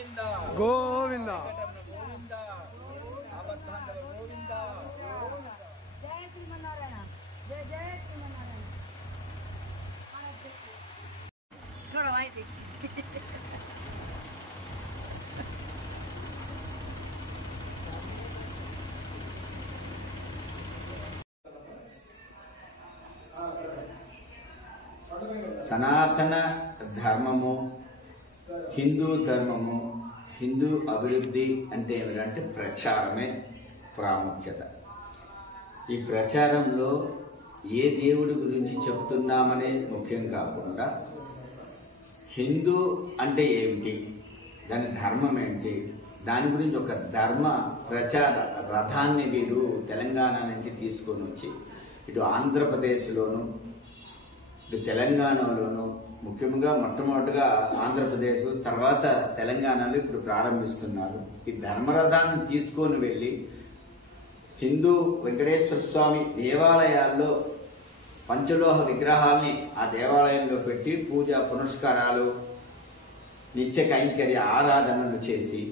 గోవింద గోవింద గోవింద అబద్ధాంతర గోవింద జయ శ్రీమన్నారాయణ జయ జయ శ్రీమన్నారాయణ थोड़ा माहिती సనాతన ధర్మము హిందూ ధర్మము హిందూ అభివృద్ధి అంటే ఏమిటంటే ప్రచారమే ప్రాముఖ్యత. ఈ ప్రచారంలో ఏ దేవుడి గురించి చెప్తున్నామనే ముఖ్యం కాకుండా హిందూ అంటే ఏమిటి, దాని ధర్మం ఏంటి, దాని గురించి ఒక ధర్మ ప్రచార రథాన్ని వీరు తెలంగాణ నుంచి తీసుకొని వచ్చి ఇటు ఆంధ్రప్రదేశ్లోను ఇటు తెలంగాణలోను ముఖ్యంగా మొట్టమొదటిగా ఆంధ్రప్రదేశ్ తర్వాత తెలంగాణలో ఇప్పుడు ప్రారంభిస్తున్నారు. ఈ ధర్మరథాన్ని తీసుకొని వెళ్ళి హిందూ వెంకటేశ్వర స్వామి దేవాలయాల్లో పంచలోహ విగ్రహాల్ని ఆ దేవాలయంలో పెట్టి పూజ పునస్కారాలు నిత్య కైంకర్య ఆరాధనలు చేసి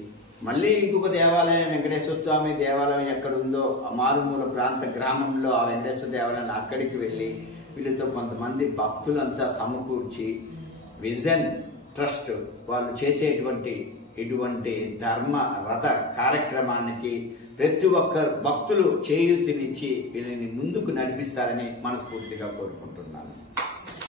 మళ్ళీ ఇంకొక దేవాలయం వెంకటేశ్వర స్వామి దేవాలయం ఎక్కడుందో ఆ మారుమూల ప్రాంత గ్రామంలో ఆ వెంకటేశ్వర దేవాలయం అక్కడికి వెళ్ళి వీళ్ళతో కొంతమంది భక్తులంతా సమకూర్చి విజన్ ట్రస్ట్ వాళ్ళు చేసేటువంటి ఇటువంటి ధర్మ రథ కార్యక్రమానికి ప్రతి ఒక్కరు భక్తులు చేయూతినిచ్చి వీళ్ళని ముందుకు నడిపిస్తారని మనస్ఫూర్తిగా కోరుకుంటున్నాను.